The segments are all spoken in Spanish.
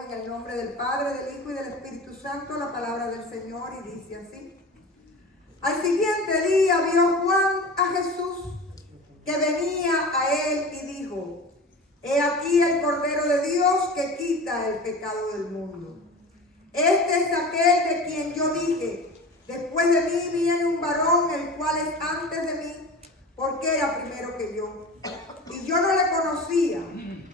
Leemos en el nombre del Padre, del Hijo y del Espíritu Santo la palabra del Señor y dice así. Al siguiente día vio Juan a Jesús que venía a él y dijo: He aquí el Cordero de Dios que quita el pecado del mundo. Este es aquel de quien yo dije: después de mí viene un varón, el cual es antes de mí, porque era primero que yo. Y yo no le conocía,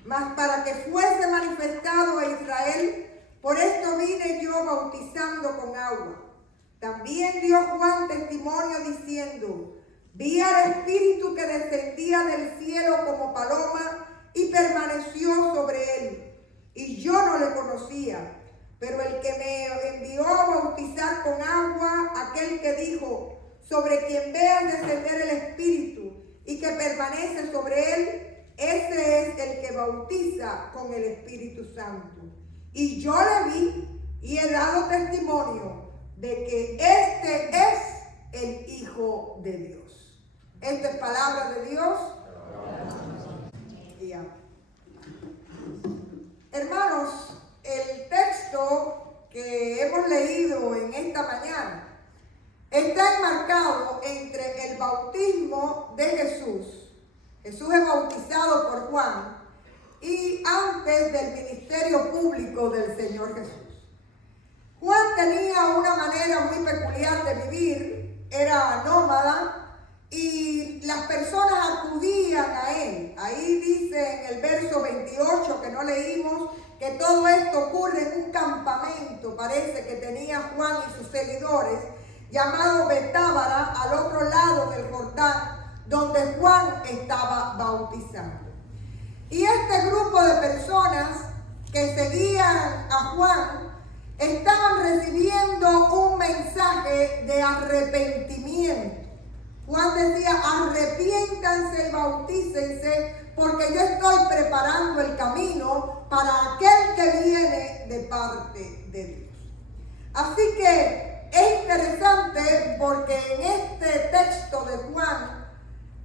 mas para que fuese manifestado a Israel, por esto vine yo bautizando con agua. También dio Juan testimonio diciendo: Vi al Espíritu que descendía del cielo como paloma y permaneció sobre él. Y yo no le conocía, pero el que me envió a bautizar con agua, aquel que dijo: sobre quien veas descender el Espíritu y que permanece sobre él, ese es el que bautiza con el Espíritu Santo. Y yo le vi y he dado testimonio de que este es el Hijo de Dios. Esta es palabra de Dios. Y hermanos, el texto que hemos leído en esta mañana está enmarcado entre el bautismo de Jesús. Jesús es bautizado por Juan y antes del ministerio público del Señor Jesús. Juan tenía una manera muy peculiar de vivir, era nómada y las personas acudían a él. Ahí dice en el verso 28 que no leímos que todo esto ocurre en un campamento, parece que tenía Juan y sus seguidores, llamado Betábara, al otro lado del Jordán, donde Juan estaba bautizando. Y este grupo de personas que seguían a Juan estaban recibiendo un mensaje de arrepentimiento. Juan decía: arrepiéntanse y bautícense, porque yo estoy preparando el camino para aquel que viene de parte de Dios. Así que es interesante porque en este texto de Juan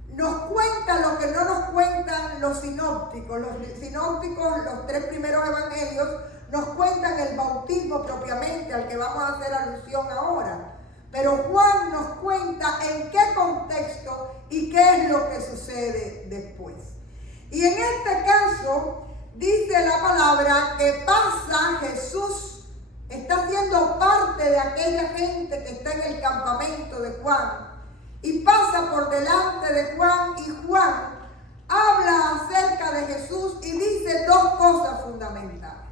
nos cuenta lo que no nos cuentan los sinópticos. Los sinópticos, los tres primeros evangelios, nos cuentan el bautismo propiamente, al que vamos a hacer alusión ahora. Pero Juan nos cuenta en qué contexto y qué es lo que sucede después. Y en este caso, dice la palabra que pasa Jesús, está siendo parte de aquella gente que está en el campamento de Juan. Y pasa por delante de Juan y Juan habla acerca de Jesús y dice dos cosas fundamentales.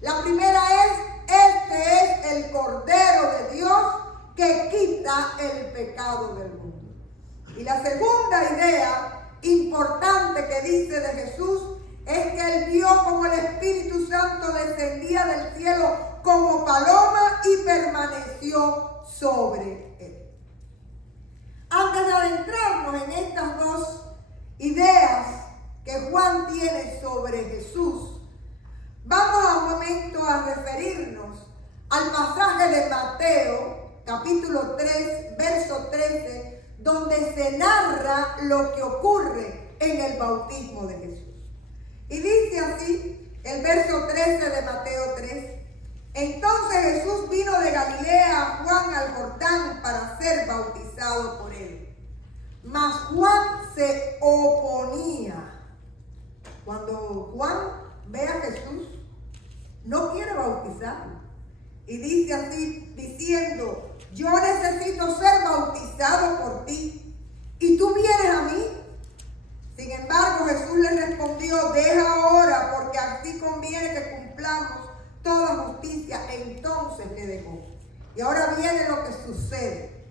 La primera es: este es el Cordero de Dios que quita el pecado del mundo. Y la segunda idea importante que dice de Jesús es que él vio como el Espíritu Santo descendía del cielo como paloma y permaneció sobre él. Antes de adentrarnos en estas dos ideas que Juan tiene sobre Jesús, vamos a un momento a referirnos al pasaje de Mateo, capítulo 3, verso 13, donde se narra lo que ocurre en el bautismo de Jesús. Y dice así el verso 13 de Mateo 3. Entonces Jesús vino de Galilea a Juan al Jordán para ser bautizado por él. Mas Juan se oponía. Cuando Juan ve a Jesús, no quiere bautizarlo. Y dice así, diciendo: yo necesito ser bautizado por ti, ¿y tú vienes a mí? Sin embargo, Jesús le respondió: deja ahora, porque así conviene que cumplamos toda justicia. Entonces le dejó. Y ahora viene lo que sucede.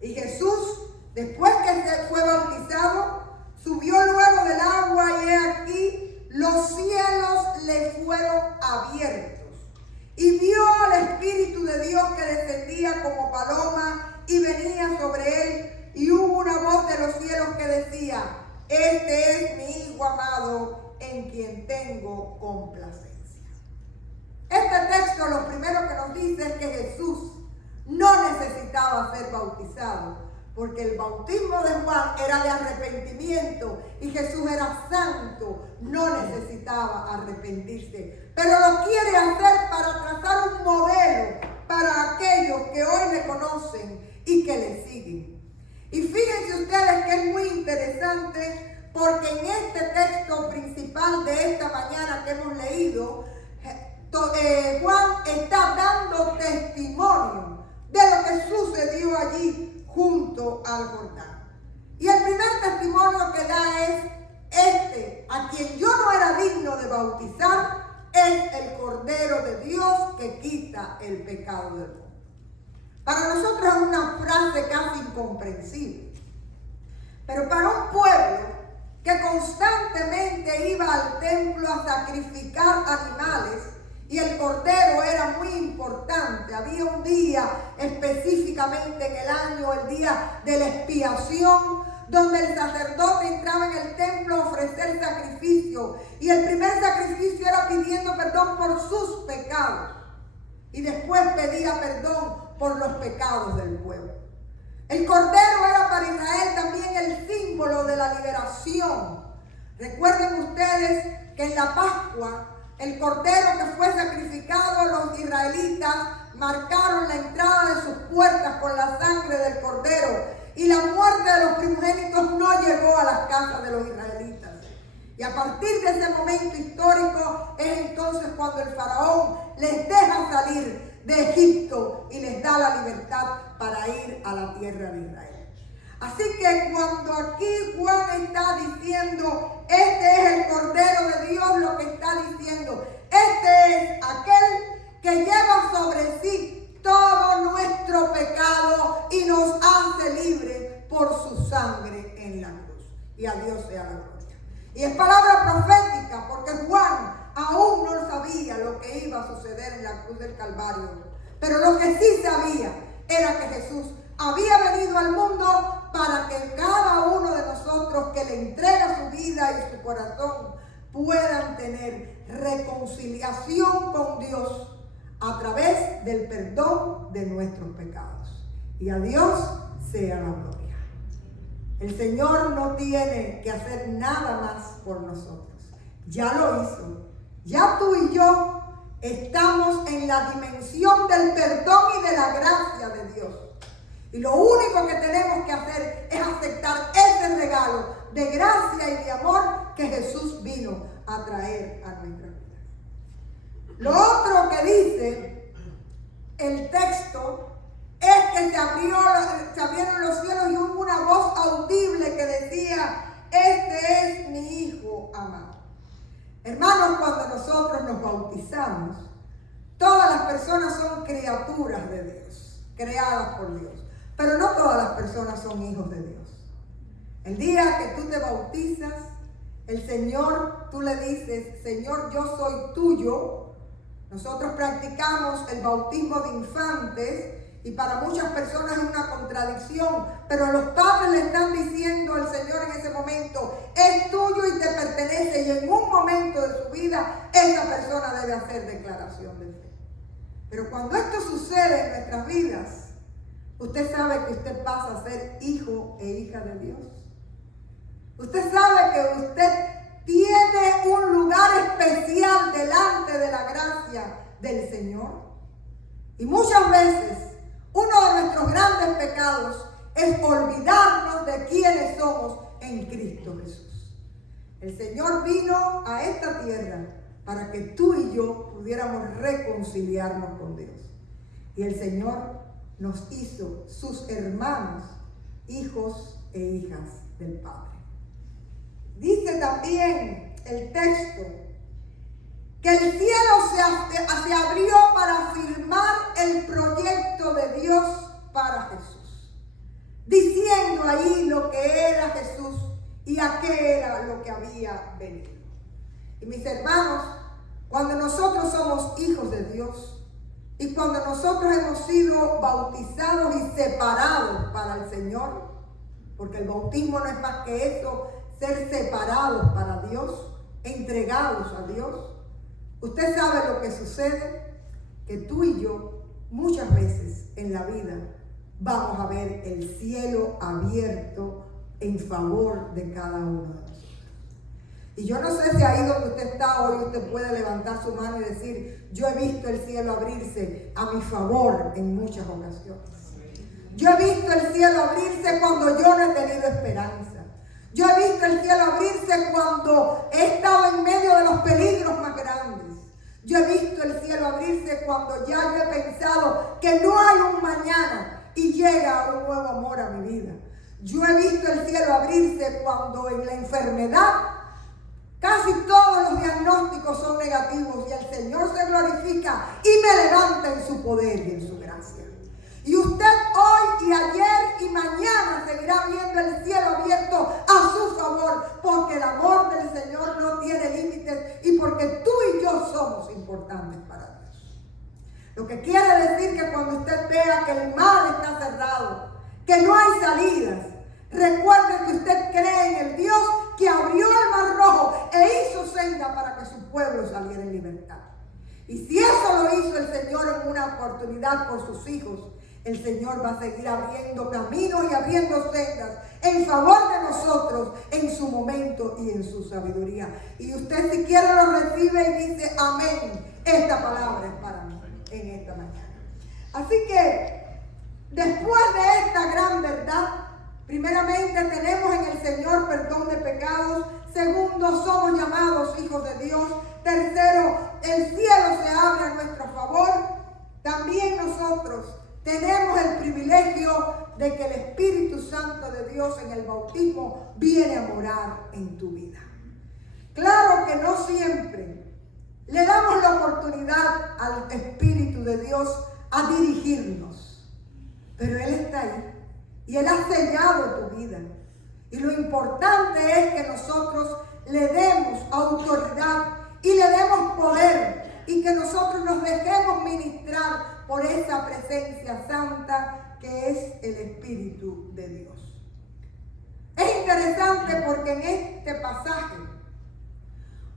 Y Jesús, después que se fue bautizado, subió luego del agua, y he aquí los cielos le fueron abiertos. Y vio al Espíritu de Dios que descendía como paloma y venía sobre él. Y hubo una voz de los cielos que decía: este es mi Hijo amado, en quien tengo complacencia. Este texto lo primero que nos dice es que Jesús no necesitaba ser bautizado, porque el bautismo de Juan era de arrepentimiento y Jesús era santo, no necesitaba arrepentirse. Pero lo quiere hacer para trazar un modelo para aquellos que hoy le conocen y que le siguen. Y fíjense ustedes que es muy interesante, porque en este texto principal de esta mañana que hemos leído, Juan está dando testimonio de lo que sucedió allí junto al Jordán. Y el primer testimonio que da es a quien yo no era digno de bautizar, es el Cordero de Dios que quita el pecado del mundo. Para nosotros es una frase casi incomprensible, pero para un pueblo que constantemente iba al templo a sacrificar animales, y el cordero era muy importante. Había un día específicamente en el año, el día de la expiación, donde el sacerdote entraba en el templo a ofrecer sacrificio. Y el primer sacrificio era pidiendo perdón por sus pecados. Y después pedía perdón por los pecados del pueblo. El cordero era para Israel también el símbolo de la liberación. Recuerden ustedes que en la Pascua, el cordero que fue sacrificado, los israelitas marcaron la entrada de sus puertas con la sangre del cordero. Y la muerte de los primogénitos no llegó a las casas de los israelitas. Y a partir de ese momento histórico es entonces cuando el faraón les deja salir de Egipto y les da la libertad para ir a la tierra de Israel. Así que cuando aquí Juan está diciendo, este es el Cordero de Dios, lo que está diciendo, este es aquel que lleva sobre sí todo nuestro pecado y nos hace libres por su sangre en la cruz. Y a Dios sea la gloria. Y es palabra profética, porque Juan aún no sabía lo que iba a suceder en la cruz del Calvario. Pero lo que sí sabía era que Jesús había venido al mundo para que cada uno de nosotros que le entrega su vida y su corazón puedan tener reconciliación con Dios a través del perdón de nuestros pecados. Y a Dios sea la gloria. El Señor no tiene que hacer nada más por nosotros. Ya lo hizo. Ya tú y yo estamos en la dimensión del perdón y de la gracia de Dios. Y lo único que tenemos que hacer es aceptar ese regalo de gracia y de amor que Jesús vino a traer a nuestras vidas. Lo otro que dice el texto es que se abrieron los cielos y hubo una voz audible que decía, este es mi Hijo amado. Hermanos, cuando nosotros nos bautizamos, todas las personas son criaturas de Dios, creadas por Dios. Pero no todas las personas son hijos de Dios. El día que tú te bautizas, el Señor, tú le dices, Señor, yo soy tuyo. Nosotros practicamos el bautismo de infantes y para muchas personas es una contradicción, pero los padres le están diciendo al Señor en ese momento, es tuyo y te pertenece, y en un momento de su vida esa persona debe hacer declaración de fe. Pero cuando esto sucede en nuestras vidas, usted sabe que usted pasa a ser hijo e hija de Dios. Usted sabe que usted tiene un lugar especial delante de la gracia del Señor. Y muchas veces uno de nuestros grandes pecados es olvidarnos de quiénes somos en Cristo Jesús. El Señor vino a esta tierra para que tú y yo pudiéramos reconciliarnos con Dios. Y el Señor nos hizo sus hermanos, hijos e hijas del Padre. Dice también el texto que el cielo se abrió para firmar el proyecto de Dios para Jesús, diciendo ahí lo que era Jesús y a qué era lo que había venido. Y mis hermanos, cuando nosotros somos hijos de Dios, y cuando nosotros hemos sido bautizados y separados para el Señor, porque el bautismo no es más que eso, ser separados para Dios, entregados a Dios, usted sabe lo que sucede, que tú y yo muchas veces en la vida vamos a ver el cielo abierto en favor de cada uno de nosotros. Y yo no sé si ahí donde usted está hoy usted puede levantar su mano y decir: yo he visto el cielo abrirse a mi favor en muchas ocasiones. Yo he visto el cielo abrirse cuando yo no he tenido esperanza. Yo he visto el cielo abrirse cuando he estado en medio de los peligros más grandes. Yo he visto el cielo abrirse cuando ya yo he pensado que no hay un mañana y llega un nuevo amor a mi vida. Yo he visto el cielo abrirse cuando en la enfermedad casi todos los diagnósticos son negativos y el Señor se glorifica y me levanta en su poder y en su gracia. Y usted hoy y ayer y mañana seguirá viendo el cielo abierto a su favor, porque el amor del Señor no tiene límites y porque tú y yo somos importantes para Dios. Lo que quiere decir que cuando usted vea que el mar está cerrado, que no hay salidas, recuerde que usted cree en el Dios que abrió el mar rojo e hizo senda para que su pueblo saliera en libertad. Y si eso lo hizo el Señor en una oportunidad por sus hijos, el Señor va a seguir abriendo caminos y abriendo sendas en favor de nosotros en su momento y en su sabiduría. Y usted, si quiere, lo recibe y dice: amén. Esta palabra es para mí en esta mañana. Así que, después de esta gran verdad, primeramente tenemos en el Señor perdón de pecados. Segundo, somos llamados hijos de Dios. Tercero, el cielo se abre a nuestro favor. También nosotros tenemos el privilegio de que el Espíritu Santo de Dios en el bautismo viene a morar en tu vida. Claro que no siempre le damos la oportunidad al Espíritu de Dios a dirigirnos, pero Él está ahí y Él ha sellado tu vida. Y lo importante es que nosotros le demos autoridad y le demos poder y que nosotros nos dejemos ministrar por esa presencia santa que es el Espíritu de Dios. Es interesante porque en este pasaje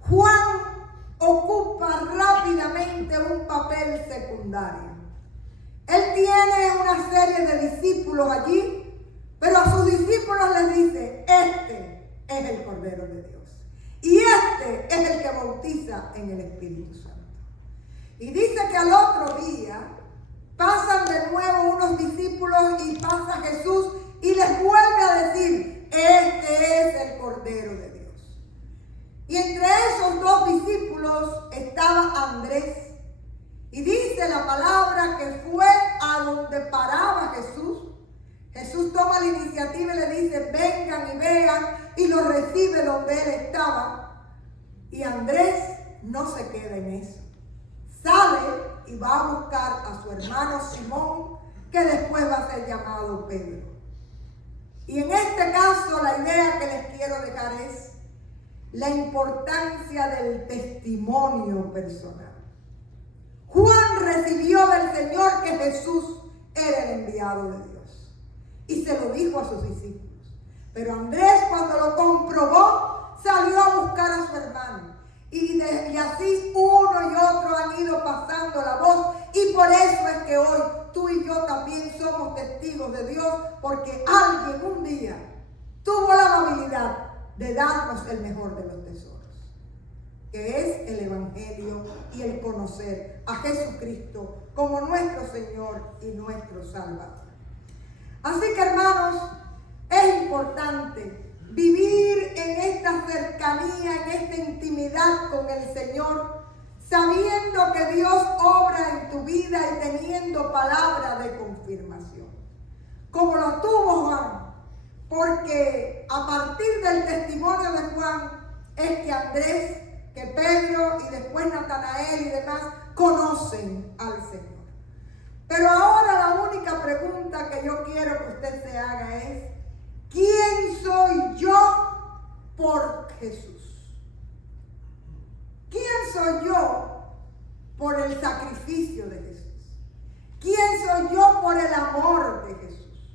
Juan ocupa rápidamente un papel secundario. Él tiene una serie de discípulos allí, pero a sus discípulos les dice: este es el Cordero de Dios. Y este es el que bautiza en el Espíritu Santo. Y dice que al otro día pasan de nuevo unos discípulos y pasa Jesús y les vuelve a decir: este es el Cordero de Dios. Y entre esos dos discípulos estaba Andrés. Y dice la palabra que fue a donde paraba Jesús. Jesús toma la iniciativa y le dice: vengan y vean, y lo recibe donde él estaba. Y Andrés no se queda en eso. Sale y va a buscar a su hermano Simón, que después va a ser llamado Pedro. Y en este caso la idea que les quiero dejar es la importancia del testimonio personal. Juan recibió del Señor que Jesús era el enviado de Dios y se lo dijo a sus discípulos. Pero Andrés, cuando lo comprobó, salió a buscar a su hermano. Y así uno y otro han ido pasando la voz. Y por eso es que hoy tú y yo también somos testigos de Dios, porque alguien un día tuvo la amabilidad de darnos el mejor de los tesoros, que es el Evangelio y el conocer a Jesucristo como nuestro Señor y nuestro Salvador. Así que, hermanos, es importante vivir en esta cercanía, en esta intimidad con el Señor, sabiendo que Dios obra en tu vida y teniendo palabra de confirmación, como lo tuvo Juan, porque a partir del testimonio de Juan es que Andrés, que Pedro y después Natanael y demás conocen al Señor. Pero ahora la única pregunta que yo quiero que usted se haga es: ¿quién soy yo por Jesús? ¿Quién soy yo por el sacrificio de Jesús? ¿Quién soy yo por el amor de Jesús?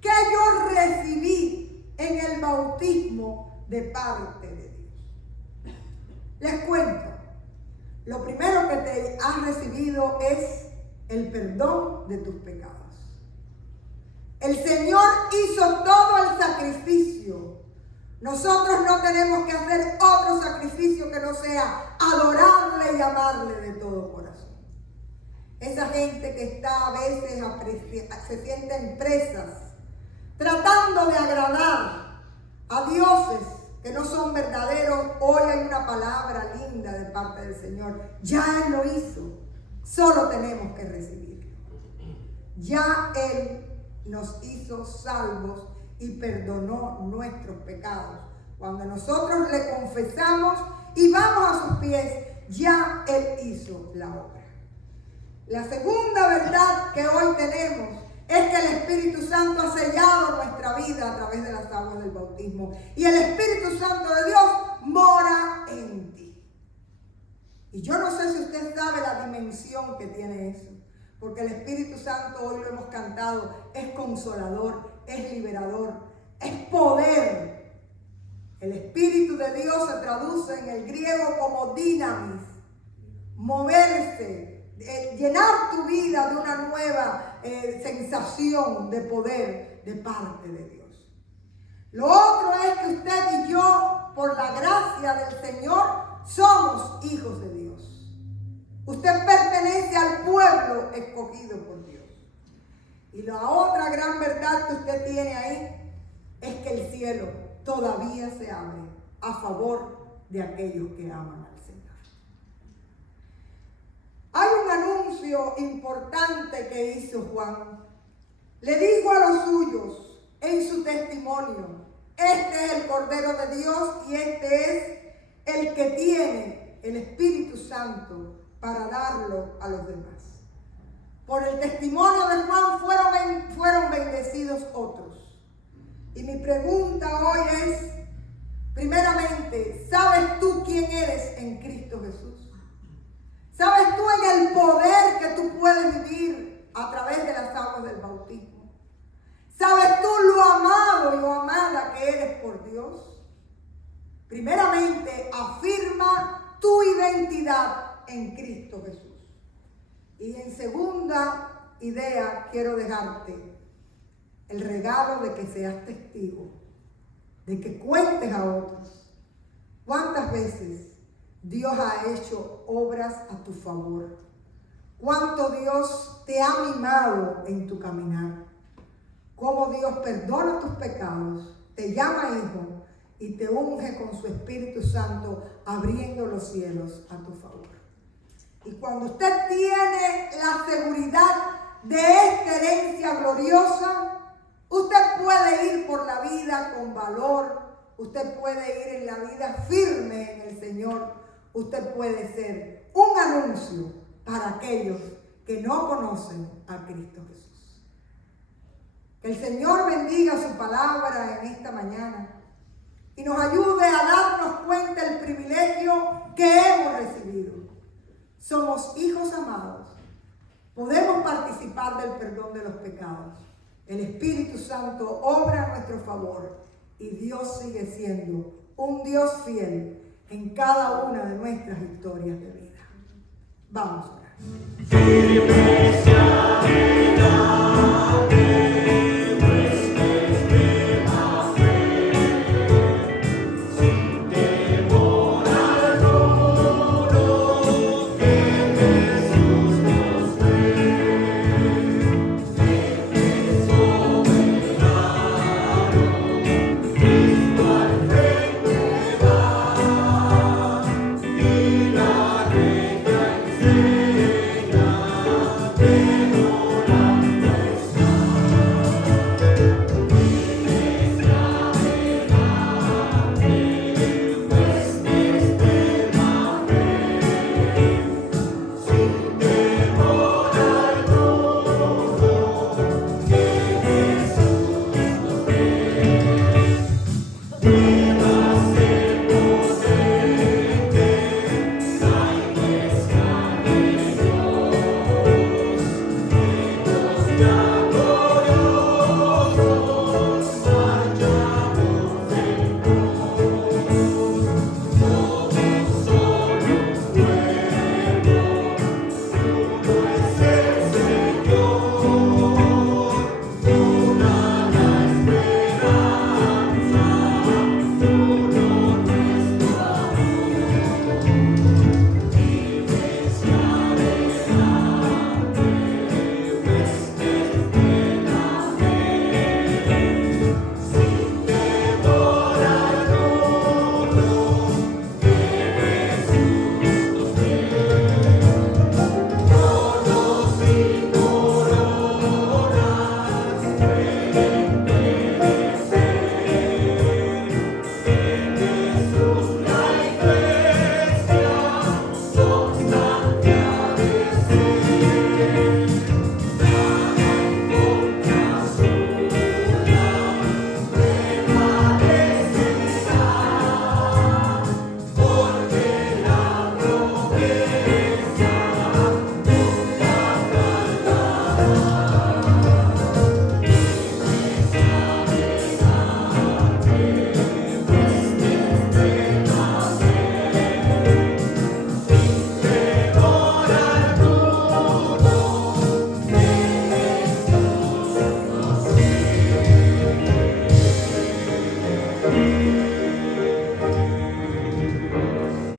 ¿Qué yo recibí en el bautismo de parte de Dios? Les cuento. Lo primero que te has recibido es el perdón de tus pecados. El Señor hizo todo el sacrificio. Nosotros no tenemos que hacer otro sacrificio que no sea adorarle y amarle de todo corazón. Esa gente que está a veces se sienten presas, tratando de agradar a dioses que no son verdaderos. Hoy hay una palabra linda de parte del Señor. Ya Él lo hizo. Solo tenemos que recibirlo. Ya Él nos hizo salvos y perdonó nuestros pecados. Cuando nosotros le confesamos y vamos a sus pies, ya Él hizo la obra. La segunda verdad que hoy tenemos es que el Espíritu Santo ha sellado nuestra vida a través de las aguas del bautismo. Y el Espíritu Santo de Dios mora en ti. Y yo no sé si usted sabe la dimensión que tiene eso. Porque el Espíritu Santo, hoy lo hemos cantado, es consolador, es liberador, es poder. El Espíritu de Dios se traduce en el griego como dinamis, moverse, llenar tu vida de una nueva sensación de poder de parte de Dios. Lo otro es que usted y yo, por la gracia del Señor, somos hijos de Dios. Usted pertenece al pueblo escogido por Dios. Y la otra gran verdad que usted tiene ahí es que el cielo todavía se abre a favor de aquellos que aman al Señor. Hay un anuncio importante que hizo Juan. Le dijo a los suyos en su testimonio: este es el Cordero de Dios y este es el que tiene el Espíritu Santo para darlo a los demás. Por el testimonio de Juan fueron bendecidos otros. Y mi pregunta hoy es, primeramente, ¿sabes tú quién eres en Cristo Jesús? ¿Sabes tú en el poder que tú puedes vivir a través de las aguas del bautismo? ¿Sabes tú lo amado y lo amada que eres por Dios? Primeramente, afirma tu identidad en Cristo Jesús. Y en segunda idea, quiero dejarte el regalo de que seas testigo, de que cuentes a otros cuántas veces Dios ha hecho obras a tu favor, cuánto Dios te ha mimado en tu caminar, cómo Dios perdona tus pecados, te llama hijo y te unge con su Espíritu Santo, abriendo los cielos a tu favor. Y cuando usted tiene la seguridad de esta herencia gloriosa, usted puede ir por la vida con valor, usted puede ir en la vida firme en el Señor, usted puede ser un anuncio para aquellos que no conocen a Cristo Jesús. Que el Señor bendiga su palabra en esta mañana y nos ayude a darnos cuenta del privilegio que hemos recibido. Somos hijos amados. Podemos participar del perdón de los pecados. El Espíritu Santo obra a nuestro favor y Dios sigue siendo un Dios fiel en cada una de nuestras historias de vida. Vamos a orar.